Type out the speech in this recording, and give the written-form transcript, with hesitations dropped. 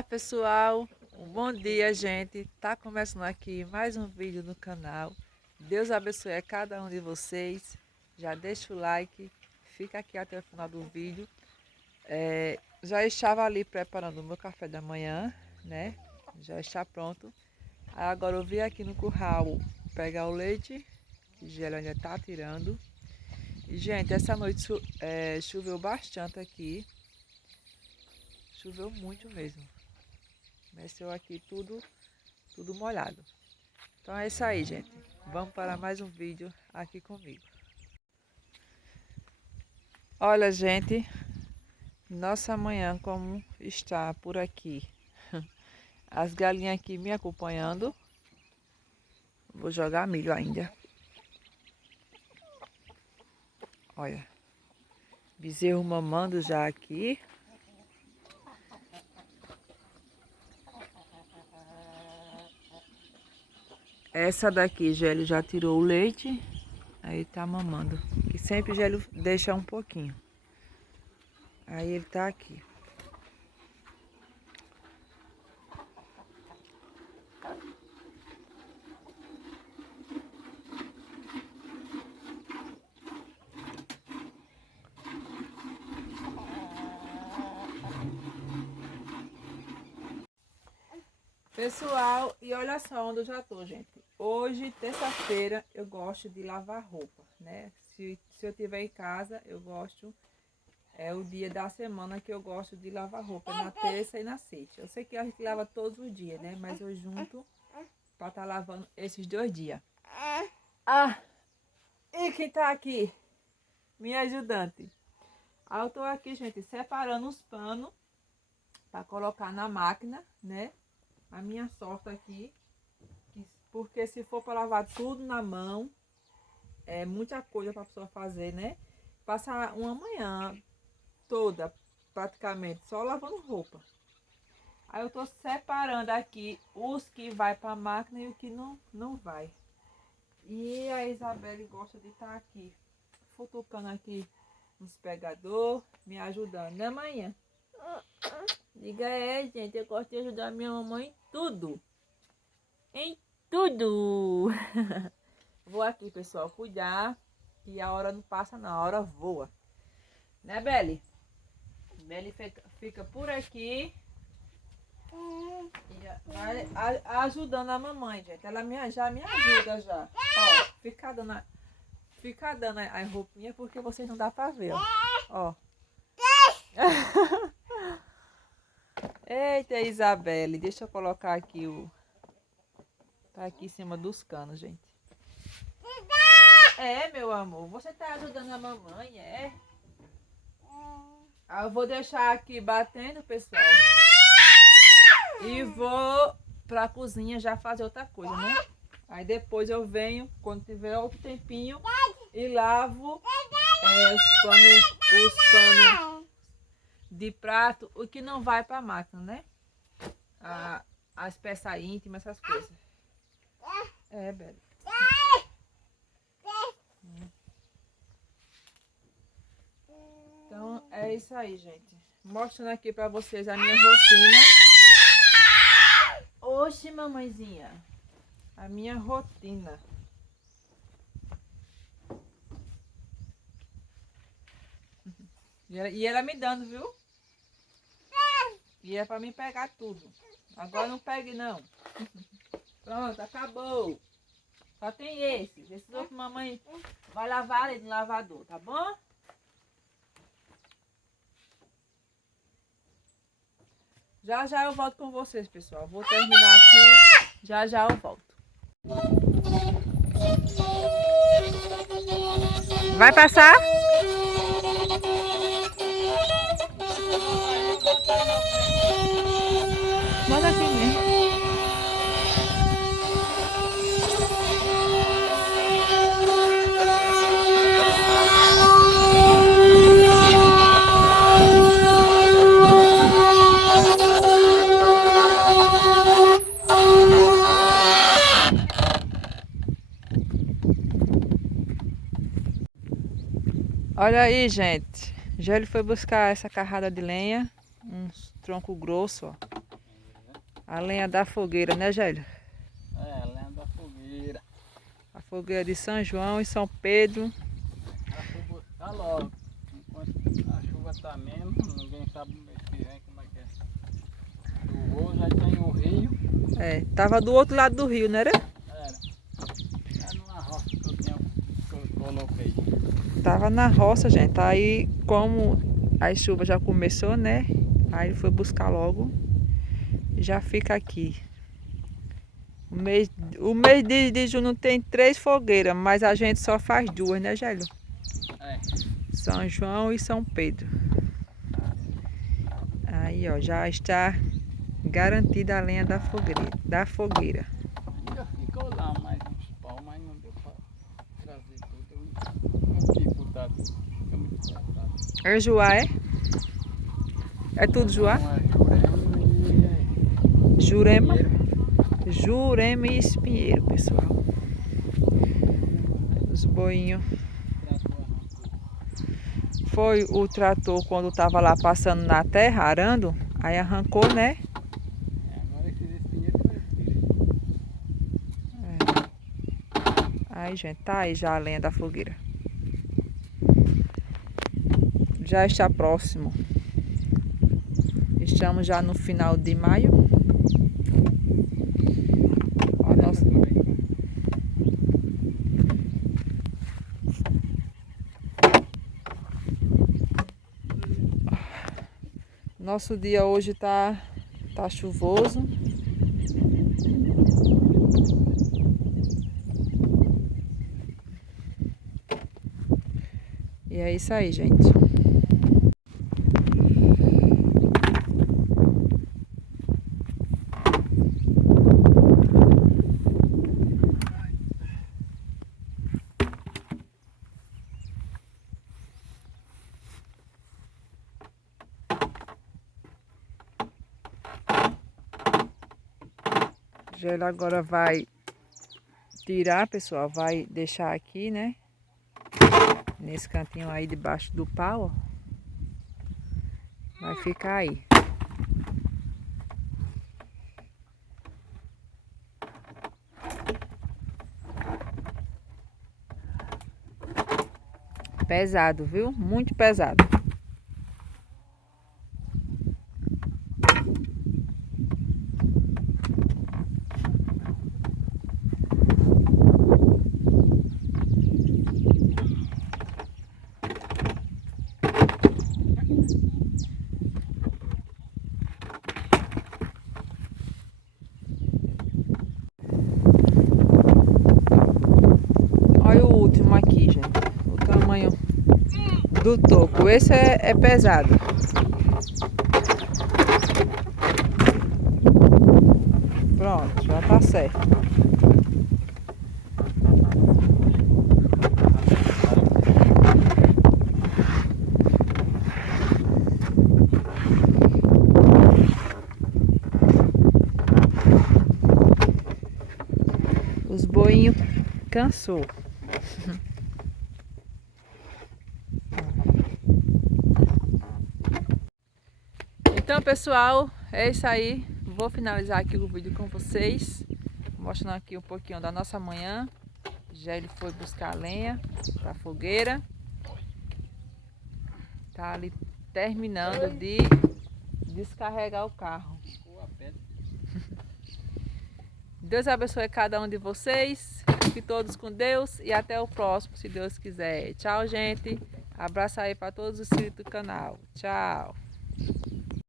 Olá pessoal, bom dia gente, tá começando aqui mais um vídeo no canal. Deus abençoe a cada um de vocês, já deixa o like, fica aqui até o final do vídeo. Já estava ali preparando o meu café da manhã, né, já está pronto. Agora eu vim aqui no curral pegar o leite, que Gélio ainda tá tirando. E gente, essa noite choveu bastante aqui, choveu muito mesmo. Desceu aqui tudo molhado. Então é isso aí, gente. Vamos para mais um vídeo aqui comigo. Olha, gente, nossa manhã como está por aqui. As galinhas aqui me acompanhando. Vou jogar milho ainda. Olha, bezerro mamando já aqui. Essa daqui, Gélio já tirou o leite. Aí tá mamando. Que sempre Gélio deixa um pouquinho. Aí ele tá aqui. Pessoal, e olha só onde eu já tô, gente. Hoje, terça-feira, eu gosto de lavar roupa, né? Se eu tiver em casa, eu gosto... É o dia da semana que eu gosto de lavar roupa, na terça e na sexta. Eu sei que a gente lava todos os dias, né? Mas eu junto para estar lavando esses 2 dias. Ah! E quem tá aqui? Minha ajudante. Eu tô aqui, gente, separando os panos para colocar na máquina, né? A minha sorte aqui, porque se for para lavar tudo na mão, é muita coisa para a pessoa fazer, né? Passar uma manhã toda, praticamente, só lavando roupa. Aí eu tô separando aqui os que vai para a máquina e o que não vai. E a Isabelle gosta de estar aqui, futucando aqui nos pegador, me ajudando, né, manhã? Diga gente, eu gosto de ajudar a minha mamãe em tudo. Em tudo! Vou aqui, pessoal, cuidar, que a hora não passa não, a hora voa. Né, Beli? Beli fica por aqui. E vai ajudando a mamãe, gente. Ela já me ajuda já. Ó, fica dando a roupinha porque vocês não dá pra ver, ó. Ó. Eita, Isabelle, deixa eu colocar aqui o... Tá aqui em cima dos canos, gente. É, meu amor, você tá ajudando a mamãe, é? Eu vou deixar aqui batendo, pessoal. E vou pra cozinha já fazer outra coisa, né? Aí depois eu venho, quando tiver outro tempinho, e lavo os panos de prato, o que não vai pra máquina, né? As peças íntimas, essas coisas. É, Bela. Então é isso aí, gente. Mostrando aqui pra vocês a minha rotina. Oxe, mamãezinha. A minha rotina. E ela me dando, viu? E é pra mim pegar tudo. Agora não pegue, não. Pronto, acabou. Só tem esses. Esses outros mamãe vai lavar ali no lavador, tá bom? Já já eu volto com vocês, pessoal. Vou terminar aqui. Já já eu volto. Vai passar? Bota aqui mesmo. Olha aí, gente. Já ele foi buscar essa carrada de lenha, uns troncos grossos, ó. A lenha da fogueira, né, Gélio? É, a lenha da fogueira. A fogueira de São João e São Pedro. A chuva tá logo. Enquanto a chuva tá mesmo, ninguém sabe mês que vem como é que é. Chuvoso, aí tem o rio. É, tava do outro lado do rio, não era? Era. Era numa roça que eu coloquei. Tava na roça, gente. Aí, como a chuva já começou, né? Aí ele foi buscar logo. E já fica aqui. O mês de junho tem 3 fogueiras, mas a gente só faz 2, né, Gélio? É. São João e São Pedro. Aí, ó, já está garantida a lenha da fogueira. Ainda ficou lá mais uns pau, mas não deu pra trazer tudo. Eu não tive botado. Fica muito pesado. É Juá, é? É tudo Juá? Não, é Jurema? Jurema. Jurema e espinheiro, pessoal. Os boinhos. Foi o trator quando tava lá passando na terra, arando, aí arrancou, né? Agora esses espinheiros vai tirar. Aí, gente, tá aí já a lenha da fogueira. Já está próximo. Estamos já no final de maio. Ó, nosso dia hoje tá chuvoso. E é isso aí, gente. Gelo agora vai tirar, pessoal, vai deixar aqui, né? Nesse cantinho aí debaixo do pau, ó. Vai ficar aí. Pesado, viu? Muito pesado. Olha o último aqui, gente. O tamanho do toco. Esse é pesado. Pronto, já tá certo. Os boinhos cansou. Então, pessoal, é isso aí. Vou finalizar aqui o vídeo com vocês, mostrando aqui um pouquinho da nossa manhã. Gélio foi buscar lenha para a fogueira. Tá ali terminando de descarregar o carro. Deus abençoe cada um de vocês. Fiquem todos com Deus e até o próximo, se Deus quiser. Tchau, gente. Abraço aí para todos os inscritos do canal. Tchau.